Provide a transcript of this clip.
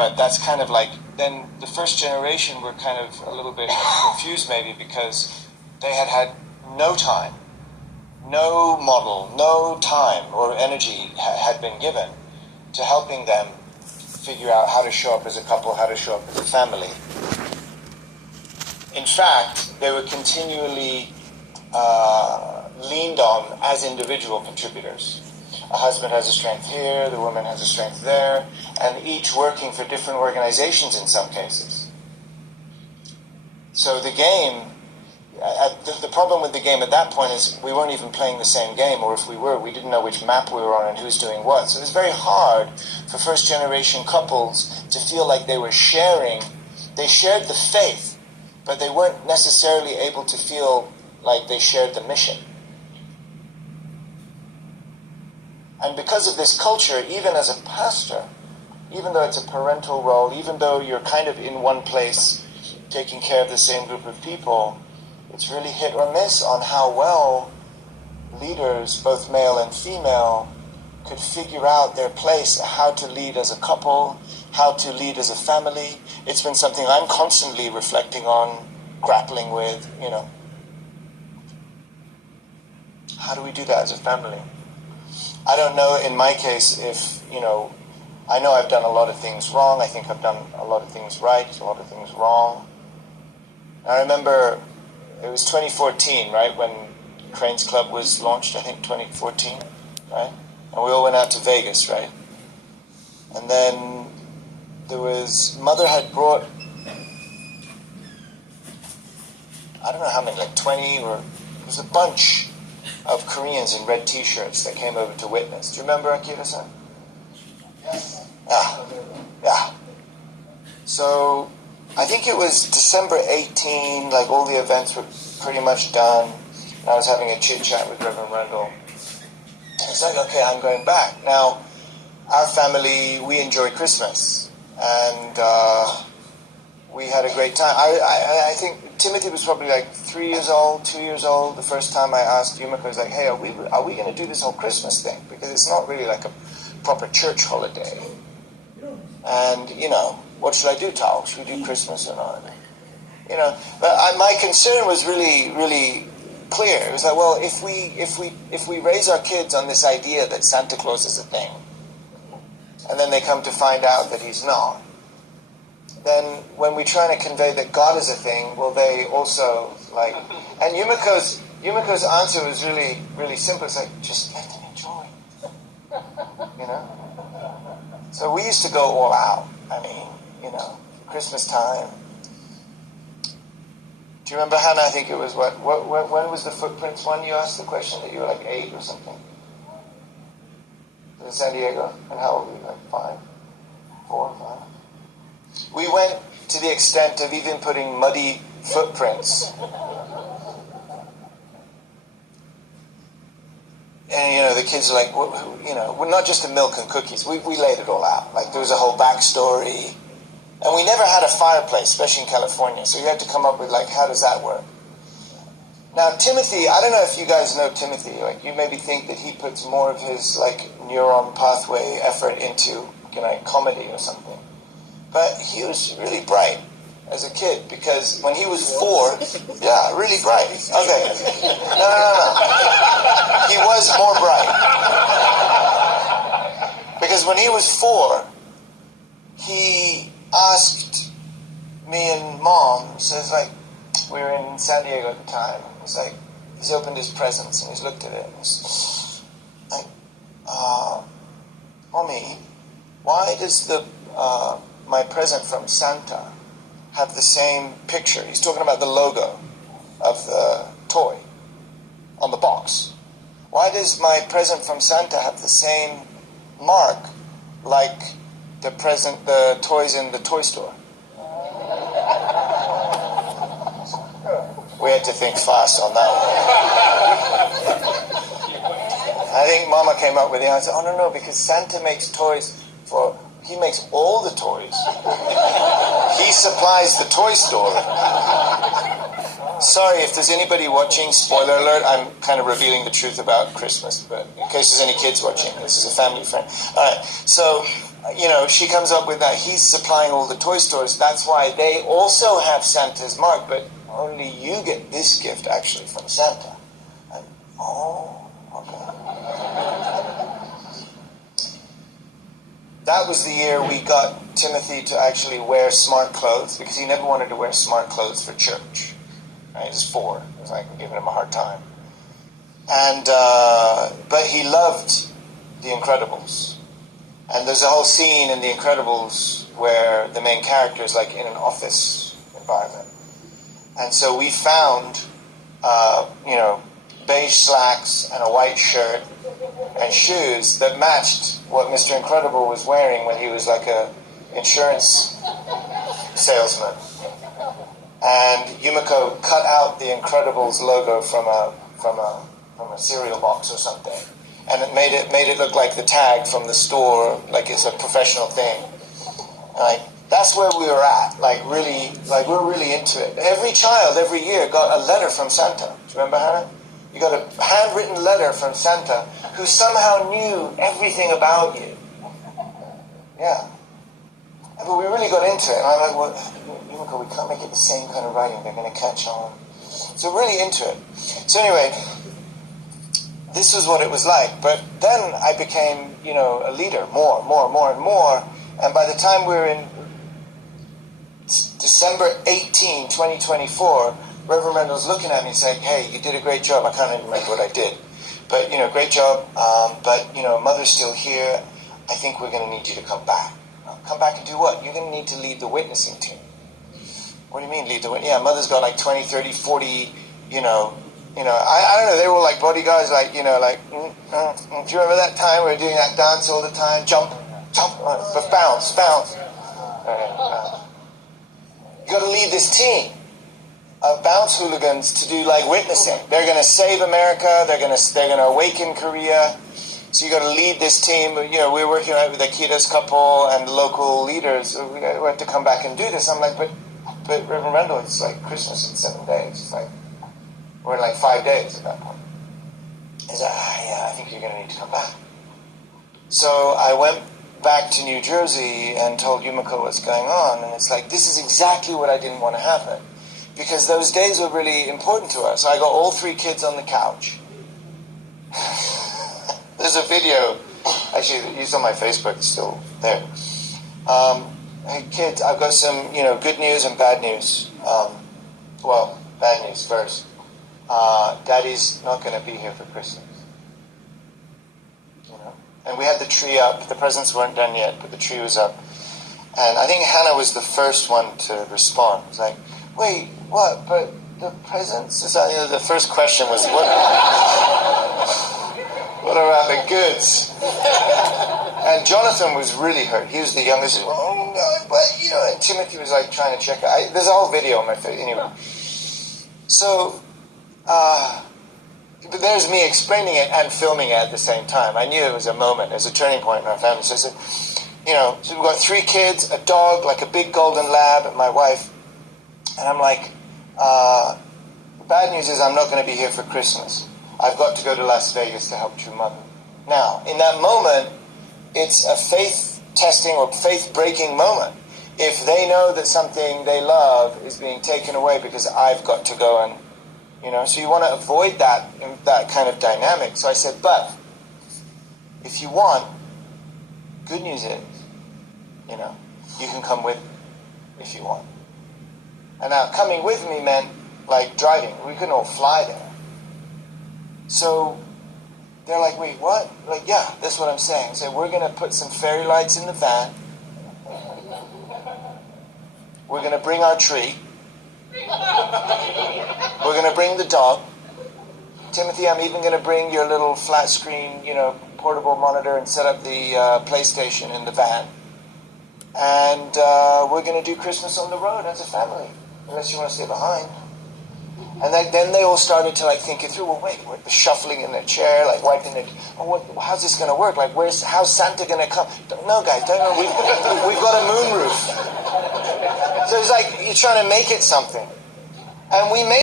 but that's kind of like, then the first generation were kind of a little bit confused maybe because they had no time, no model, no time or energy had been given to helping them figure out how to show up as a couple, how to show up as a family. In fact, they were continually leaned on as individual contributors. A husband has a strength here, the woman has a strength there, and each working for different organizations in some cases. So the game, the problem with the game at that point is we weren't even playing the same game, or if we were, we didn't know which map we were on and who's doing what. So it was very hard for first generation couples to feel like they were sharing. They shared the faith, but they weren't necessarily able to feel like they shared the mission. And because of this culture, even as a pastor, even though it's a parental role, even though you're kind of in one place taking care of the same group of people, it's really hit or miss on how well leaders, both male and female, could figure out their place, how to lead as a couple, how to lead as a family. It's been something I'm constantly reflecting on, grappling with, How do we do that as a family? I don't know, in my case, if, I know I've done a lot of things wrong. I think I've done a lot of things right, a lot of things wrong. I remember it was 2014, right, when Cranes Club was launched, I think 2014, right? And we all went out to Vegas, right? And then Mother had brought, I don't know how many, like 20, or it was a bunch of Koreans in red t-shirts that came over to witness. Do you remember, Akira-san? Yes. Yeah. So I think it was December 18, like all the events were pretty much done. And I was having a chit-chat with Reverend Rendell. It's like, okay, I'm going back. Now, our family, we enjoy Christmas. And we had a great time. I think Timothy was probably like 3 years old, 2 years old. The first time I asked Yumiko, I was like, hey, are we going to do this whole Christmas thing? Because it's not really like a proper church holiday. And, what should I do, Tao? Should we do Christmas or not? But my concern was really, really clear. It was like, well, if we raise our kids on this idea that Santa Claus is a thing, and then they come to find out that he's not, then when we try to convey that God is a thing, will they also, like... And Yumiko's answer was really, really simple. It's like, just let them enjoy. So we used to go all out. I mean, Christmas time. Do you remember, Hannah? I think it was when was the Footprints one? You asked the question that you were like 8 or something. In San Diego? And how old were you? Like 5? 4 or 5? We went to the extent of even putting muddy footprints. And, the kids are like, we're not just the milk and cookies. We laid it all out. Like, there was a whole backstory. And we never had a fireplace, especially in California. So you had to come up with, like, how does that work? Now, Timothy, I don't know if you guys know Timothy. Like, you maybe think that he puts more of his, like, neuron pathway effort into, comedy or something. But he was really bright as a kid, because when he was 4, yeah, really bright. Okay. No. He was more bright. Because when he was 4, he asked me and Mom, says, like, we were in San Diego at the time, it's like, he's opened his presents and he's looked at it and he's like, Mommy, why does my present from Santa have the same picture? He's talking about the logo of the toy on the box. Why does my present from Santa have the same mark like the toys in the toy store? We had to think fast on that one. I think Mama came up with the answer, oh no, because Santa makes toys he makes all the toys. He supplies the toy store. Sorry, if there's anybody watching, spoiler alert, I'm kind of revealing the truth about Christmas, but in case there's any kids watching, this is a family friend. All right, so she comes up with that. He's supplying all the toy stores. That's why they also have Santa's mark, but only you get this gift actually from Santa. And, okay. That was the year we got Timothy to actually wear smart clothes, because he never wanted to wear smart clothes for church. Right? He was 4. It was like giving him a hard time. And but he loved The Incredibles. And there's a whole scene in The Incredibles where the main character is like in an office environment. And so we found, beige slacks and a white shirt and shoes that matched what Mr. Incredible was wearing when he was like a insurance salesman. And Yumiko cut out the Incredibles logo from a cereal box or something, and it made it look like the tag from the store, like it's a professional thing. Like that's where we were at. Like really, like we're really into it. Every child every year got a letter from Santa. Do you remember, Hannah? You got a handwritten letter from Santa who somehow knew everything about you. Yeah. But we really got into it. And I'm like, well, Yumiko, we can't make it the same kind of writing. They're going to catch on. So really into it. So anyway, this was what it was like. But then I became, a leader, more and more. And by the time we were in December 18, 2024, Reverend Rendell's looking at me and saying, hey, you did a great job. I can't even remember what I did. But, great job. But, Mother's still here. I think we're going to need you to come back. Come back and do what? You're going to need to lead the witnessing team. What do you mean lead the witnessing? Yeah, Mother's got like 20, 30, 40, I don't know. They were like bodyguards, like, do you remember that time we were doing that dance all the time? Jump, but bounce. You got to lead this team of bounce hooligans to do like witnessing. They're going to save America. They're going to awaken Korea. So you got to lead this team. We're working with the Akita's couple and local leaders. So we have to come back and do this. I'm like, but Reverend Rendell, it's like Christmas in 7 days. It's like we're in like 5 days at that point. He's like, yeah, I think you're going to need to come back. So I went back to New Jersey and told Yumiko what's going on, and it's like, this is exactly what I didn't want to happen, because those days were really important to us. I got all 3 kids on the couch. There's a video, actually, it's on my Facebook, it's still there. Hey kids, I've got some, good news and bad news. Bad news first. Daddy's not going to be here for Christmas. And we had the tree up. The presents weren't done yet, but the tree was up. And I think Hannah was the first one to respond. It was like, wait, what? But the presents? The first question was, what about the goods? And Jonathan was really hurt. He was the youngest. Oh, God, but, and Timothy was like trying to check it. There's a whole video on my face. Anyway. So, but there's me explaining it and filming it at the same time. I knew it was a moment, it was a turning point in our family. So I said, so we've got 3 kids, a dog, like a big golden lab, and my wife. And I'm like, the bad news is I'm not going to be here for Christmas. I've got to go to Las Vegas to help True Mother. Now, in that moment, it's a faith-testing or faith-breaking moment. If they know that something they love is being taken away because I've got to go and, so you want to avoid that kind of dynamic. So I said, but if you want, good news is, you can come with me if you want. And now coming with me meant like driving. We couldn't all fly there. So they're like, wait, what? Like, yeah, that's what I'm saying. So we're going to put some fairy lights in the van. We're going to bring our tree. We're going to bring the dog. Timothy, I'm even going to bring your little flat screen, portable monitor and set up the PlayStation in the van. And we're going to do Christmas on the road as a family, unless you want to stay behind. And then they all started to think it through. Well, wait, we're shuffling in their chair, wiping it. How's this going to work? How's Santa going to come? Don't know, guys. Don't know. We've got a moon roof. So it's like you're trying to make it something, and we made.